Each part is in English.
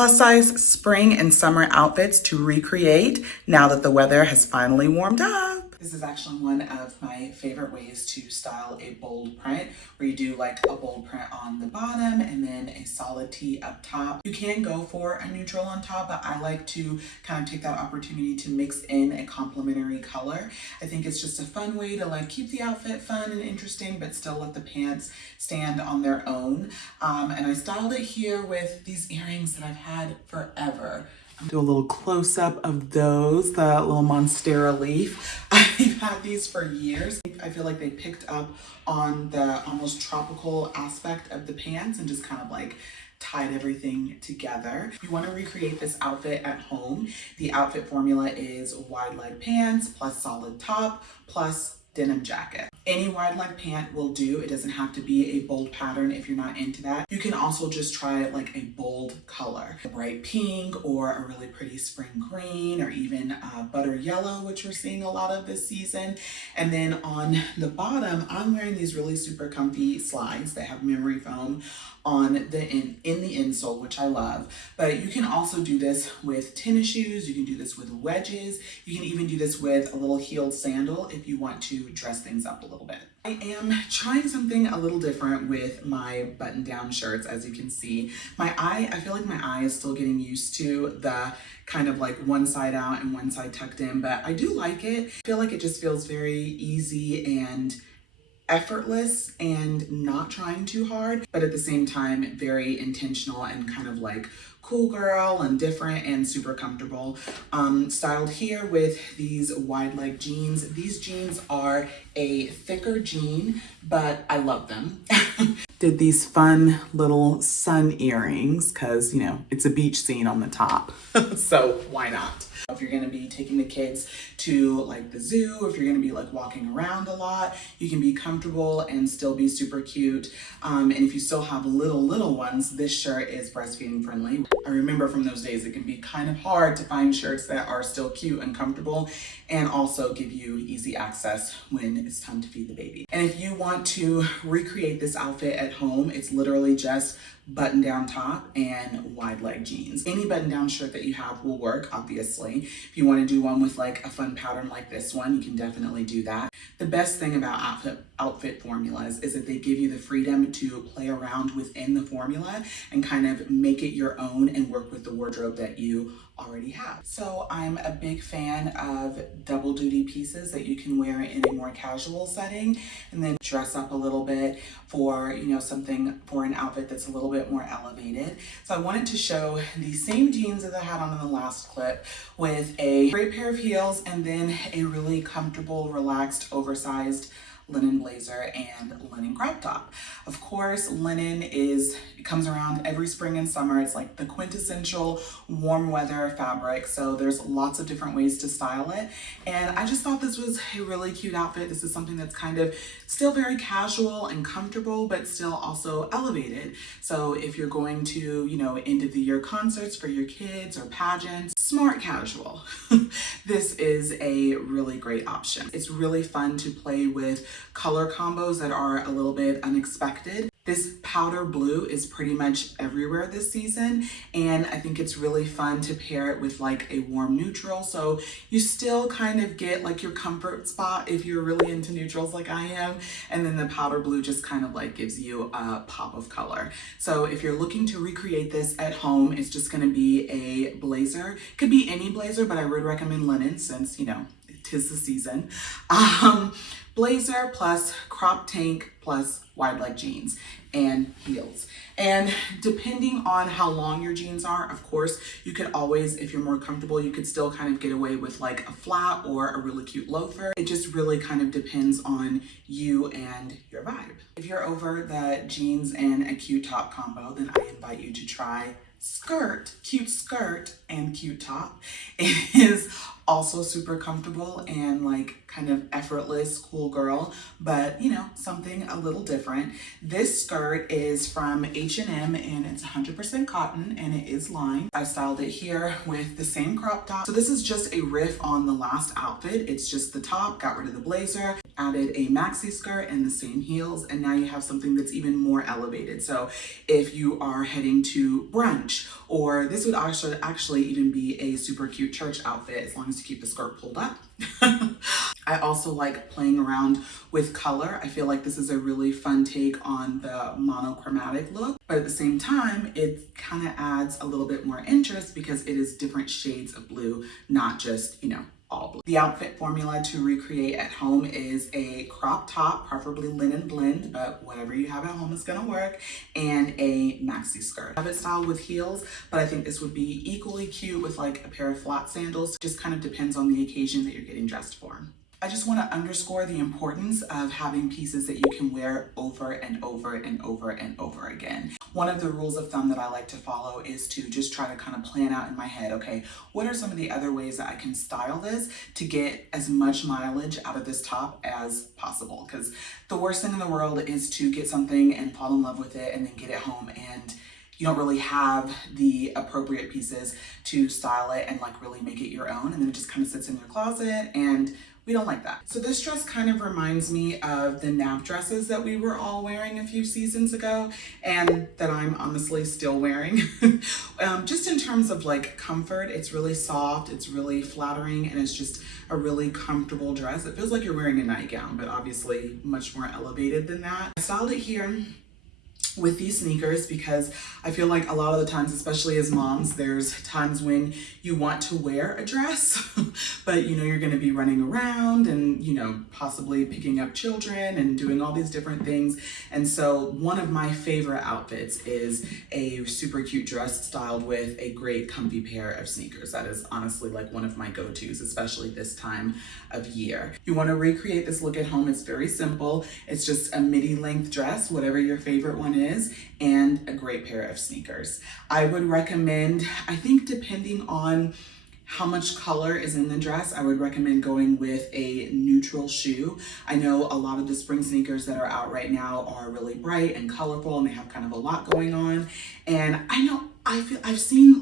plus size spring and summer outfits to recreate now that the weather has finally warmed up. This is actually one of my favorite ways to style a bold print, where you do like a bold print on the bottom and then a solid tee up top. You can go for a neutral on top, but I like to kind of take that opportunity to mix in a complementary color. I think it's just a fun way to like keep the outfit fun and interesting, but still let the pants stand on their own. And I styled it here with these earrings that I've had forever. Do a little close-up of those, the little monstera leaf. I've had these for years. I feel like they picked up on the almost tropical aspect of the pants and just kind of like tied everything together. If you want to recreate this outfit at home, the outfit formula is wide leg pants plus solid top plus denim jacket. Any wide leg pant will do. It doesn't have to be a bold pattern if you're not into that. You can also just try like a bold color, a bright pink or a really pretty spring green, or even butter yellow, which we're seeing a lot of this season. And then on the bottom, I'm wearing these really super comfy slides that have memory foam on the in the insole, which I love. But you can also do this with tennis shoes. You can do this with wedges. You can even do this with a little heeled sandal if you want to dress things up a little bit. I am trying something a little different with my button-down shirts. As you can see, I feel like my eye is still getting used to the kind of like one side out and one side tucked in, but I do like it. I feel like it just feels very easy and effortless and not trying too hard, but at the same time very intentional and kind of like cool girl and different and super comfortable. Styled here with these wide leg jeans. These jeans are a thicker jean, but I love them. Did these fun little sun earrings because, you know, it's a beach scene on the top. So why not? If you're going to be taking the kids to like the zoo, if you're going to be like walking around a lot, you can be comfortable and still be super cute. And if you still have little ones, this shirt is breastfeeding friendly. I remember from those days it can be kind of hard to find shirts that are still cute and comfortable and also give you easy access when it's time to feed the baby. And if you want to recreate this outfit at home, it's literally just button down top and wide leg jeans. Any button down shirt that you have will work, obviously. If you want to do one with like a fun pattern like this one, you can definitely do that. The best thing about outfit formulas is that they give you the freedom to play around within the formula and kind of make it your own and work with the wardrobe that you already have. So I'm a big fan of double duty pieces that you can wear in a more casual setting and then dress up a little bit for, you know, something for an outfit that's a little bit more elevated. So I wanted to show the same jeans that I had on in the last clip with a great pair of heels and then a really comfortable, relaxed, oversized linen blazer and linen crop top. Of course, linen it comes around every spring and summer. It's like the quintessential warm weather fabric. So there's lots of different ways to style it. And I just thought this was a really cute outfit. This is something that's kind of still very casual and comfortable, but still also elevated. So if you're going to, you know, end of the year concerts for your kids or pageants, smart casual, this is a really great option. It's really fun to play with color combos that are a little bit unexpected. This powder blue is pretty much everywhere this season, and I think it's really fun to pair it with like a warm neutral, so you still kind of get like your comfort spot if you're really into neutrals like I am, and then the powder blue just kind of like gives you a pop of color. So if you're looking to recreate this at home, it's just going to be a blazer. Could be any blazer, but I would recommend linen since, you know, 'tis the season. Blazer plus crop tank plus wide leg jeans and heels. And depending on how long your jeans are, of course, you could always, if you're more comfortable, you could still kind of get away with like a flat or a really cute loafer. It just really kind of depends on you and your vibe. If you're over the jeans and a cute top combo, then I invite you to try cute skirt and cute top. It is also super comfortable and like kind of effortless, cool girl, but you know, something a little different. This skirt is from H&M and it's 100% cotton and it is lined. I styled it here with the same crop top. So this is just a riff on the last outfit. It's just the top, got rid of the blazer, added a maxi skirt and the same heels, and now you have something that's even more elevated. So if you are heading to brunch lunch, or this would actually even be a super cute church outfit as long as you keep the skirt pulled up. I also like playing around with color. I feel like this is a really fun take on the monochromatic look, but at the same time, it kind of adds a little bit more interest because it is different shades of blue, not just, all blue. The outfit formula to recreate at home is a crop top, preferably linen blend, but whatever you have at home is gonna work, and a maxi skirt. I have it styled with heels, but I think this would be equally cute with like a pair of flat sandals. Just kind of depends on the occasion that you're getting dressed for. I just want to underscore the importance of having pieces that you can wear over and over and over and over again. One of the rules of thumb that I like to follow is to just try to kind of plan out in my head, okay, what are some of the other ways that I can style this to get as much mileage out of this top as possible? Because the worst thing in the world is to get something and fall in love with it and then get it home and you don't really have the appropriate pieces to style it and like really make it your own, and then it just kind of sits in your closet, and we don't like that. So this dress kind of reminds me of the nap dresses that we were all wearing a few seasons ago and that I'm honestly still wearing. Just in terms of like comfort, it's really soft, it's really flattering, and it's just a really comfortable dress. It feels like you're wearing a nightgown, but obviously much more elevated than that. I styled it here with these sneakers because I feel like a lot of the times, especially as moms, there's times when you want to wear a dress, but you're going to be running around and, possibly picking up children and doing all these different things. And so one of my favorite outfits is a super cute dress styled with a great comfy pair of sneakers. That is honestly like one of my go-tos, especially this time of year. You want to recreate this look at home. It's very simple. It's just a midi length dress, whatever your favorite one is, and a great pair of sneakers. I would recommend, I think depending on how much color is in the dress, I would recommend going with a neutral shoe. I know a lot of the spring sneakers that are out right now are really bright and colorful and they have kind of a lot going on. And I know I've seen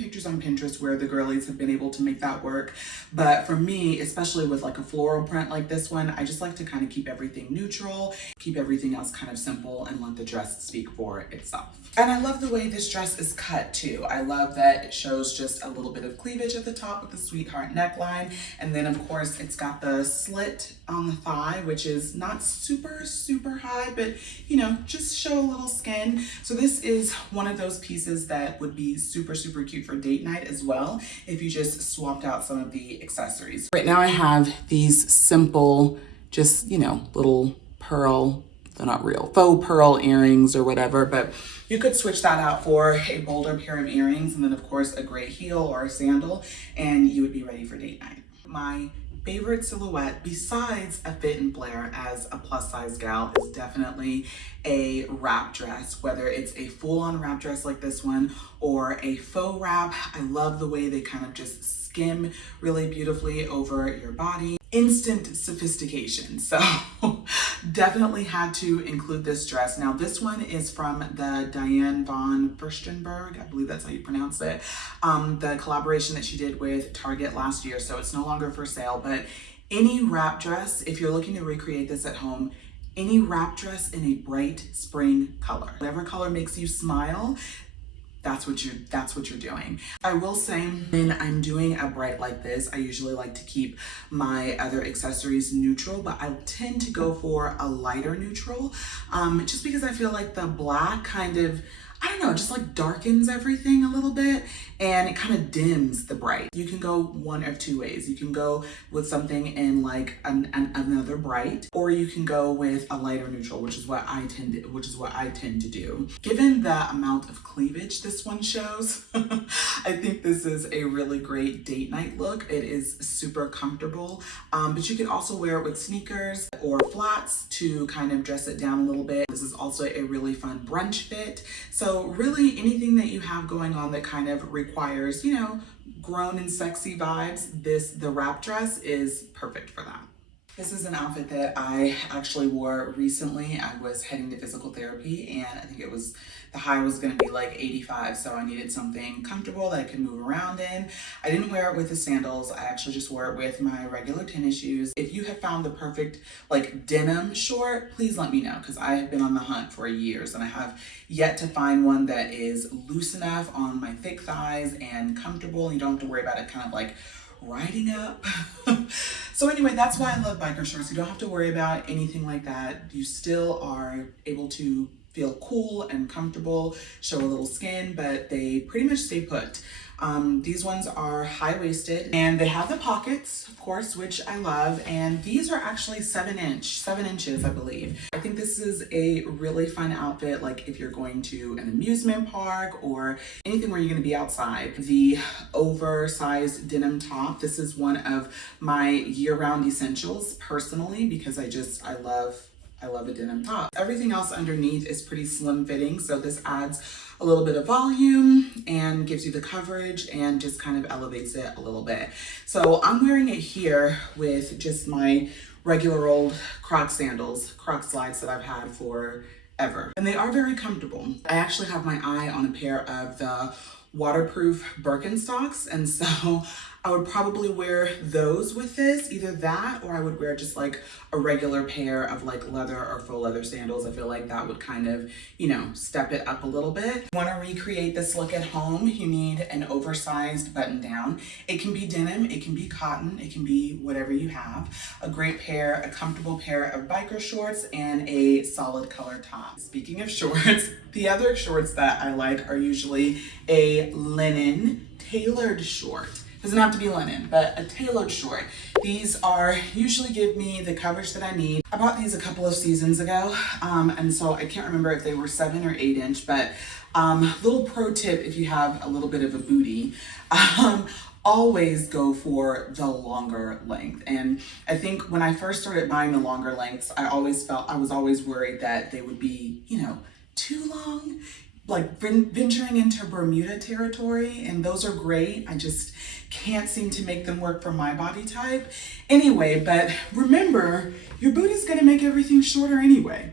pictures on Pinterest where the girlies have been able to make that work. But for me, especially with like a floral print like this one, I just like to kind of keep everything neutral, keep everything else kind of simple, and let the dress speak for itself. And I love the way this dress is cut too. I love that it shows just a little bit of cleavage at the top with the sweetheart neckline. And then of course it's got the slit on the thigh, which is not super, super high, but just show a little skin. So this is one of those pieces that would be super, super cute for date night as well, if you just swapped out some of the accessories. Right now I have these simple, just, little pearl, they're not real, faux pearl earrings or whatever, but you could switch that out for a bolder pair of earrings and then of course a great heel or a sandal, and you would be ready for date night. My favorite silhouette besides a fit and flare as a plus size gal is definitely a wrap dress, whether it's a full-on wrap dress like this one or a faux wrap. I love the way they kind of just skim really beautifully over your body. Instant sophistication. So definitely had to include this dress. Now this one is from the Diane von Furstenberg, I believe that's how you pronounce it, the collaboration that she did with Target last year. So it's no longer for sale, but any wrap dress, if you're looking to recreate this at home, any wrap dress in a bright spring color, whatever color makes you smile, that's what you're doing. I will say when I'm doing a bright like this, I usually like to keep my other accessories neutral, but I tend to go for a lighter neutral, just because I feel like the black kind of, I don't know, just like darkens everything a little bit and it kind of dims the bright. You can go one of two ways. You can go with something in like another bright, or you can go with a lighter neutral, which is what I tend to do. Given the amount of cleavage this one shows, I think this is a really great date night look. It is super comfortable, but you could also wear it with sneakers or flats to kind of dress it down a little bit. This is also a really fun brunch fit. So really anything that you have going on that kind of requires, grown and sexy vibes, the wrap dress is perfect for that. This is an outfit that I actually wore recently. I was heading to physical therapy and I think the high was gonna be like 85, so I needed something comfortable that I could move around in. I didn't wear it with the sandals. I actually just wore it with my regular tennis shoes. If you have found the perfect like denim short, please let me know, because I have been on the hunt for years and I have yet to find one that is loose enough on my thick thighs and comfortable, and you don't have to worry about it kind of like riding up. So anyway, that's why I love biker shorts. You don't have to worry about anything like that. You still are able to feel cool and comfortable, show a little skin, but they pretty much stay put. These ones are high-waisted and they have the pockets, of course, which I love. And these are actually 7 inches, I believe. I think this is a really fun outfit, like if you're going to an amusement park or anything where you're gonna be outside. The oversized denim top, this is one of my year-round essentials personally, because I love a denim top. Everything else underneath is pretty slim fitting, so this adds a little bit of volume and gives you the coverage and just kind of elevates it a little bit. So I'm wearing it here with just my regular old Croc sandals, Croc slides that I've had forever. And they are very comfortable. I actually have my eye on a pair of the waterproof Birkenstocks, and so I would probably wear those with this, either that or I would wear just like a regular pair of like leather or faux leather sandals. I feel like that would kind of, you know, step it up a little bit. If you want to recreate this look at home, you need an oversized button down. It can be denim, it can be cotton, it can be whatever you have. A comfortable pair of biker shorts and a solid color top. Speaking of shorts, the other shorts that I like are usually a linen tailored short. Doesn't have to be linen, but a tailored short. These usually give me the coverage that I need. I bought these a couple of seasons ago, and so I can't remember if they were 7 or 8 inch, but little pro tip if you have a little bit of a booty, always go for the longer length. And I think when I first started buying the longer lengths, I was always worried that they would be, you know, too long, like venturing into Bermuda territory, and those are great. I just can't seem to make them work for my body type. Anyway, but remember, your booty's gonna make everything shorter anyway.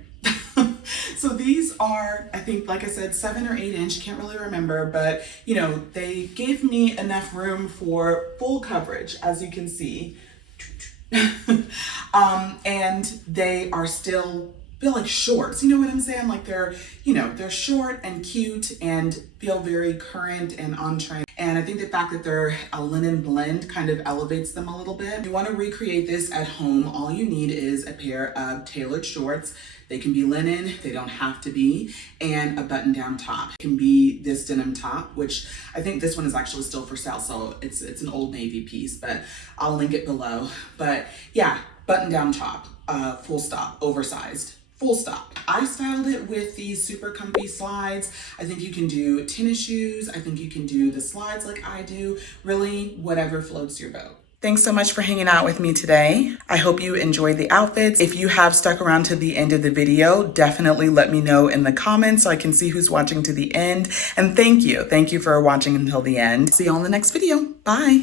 So these are, I think, like I said, 7 or 8 inch, can't really remember, but you know, they gave me enough room for full coverage, as you can see. And they are still feel like shorts, you know what I'm saying? Like they're short and cute and feel very current and on trend. And I think the fact that they're a linen blend kind of elevates them a little bit. If you want to recreate this at home, all you need is a pair of tailored shorts. They can be linen, they don't have to be, and a button-down top. It can be this denim top, which I think this one is actually still for sale, so it's an Old Navy piece, but I'll link it below. But yeah, button-down top, full stop, oversized. Full stop. I styled it with these super comfy slides. I think you can do tennis shoes. I think you can do the slides like I do. Really, whatever floats your boat. Thanks so much for hanging out with me today. I hope you enjoyed the outfits. If you have stuck around to the end of the video, definitely let me know in the comments so I can see who's watching to the end. And thank you for watching until the end. See you on the next video. Bye.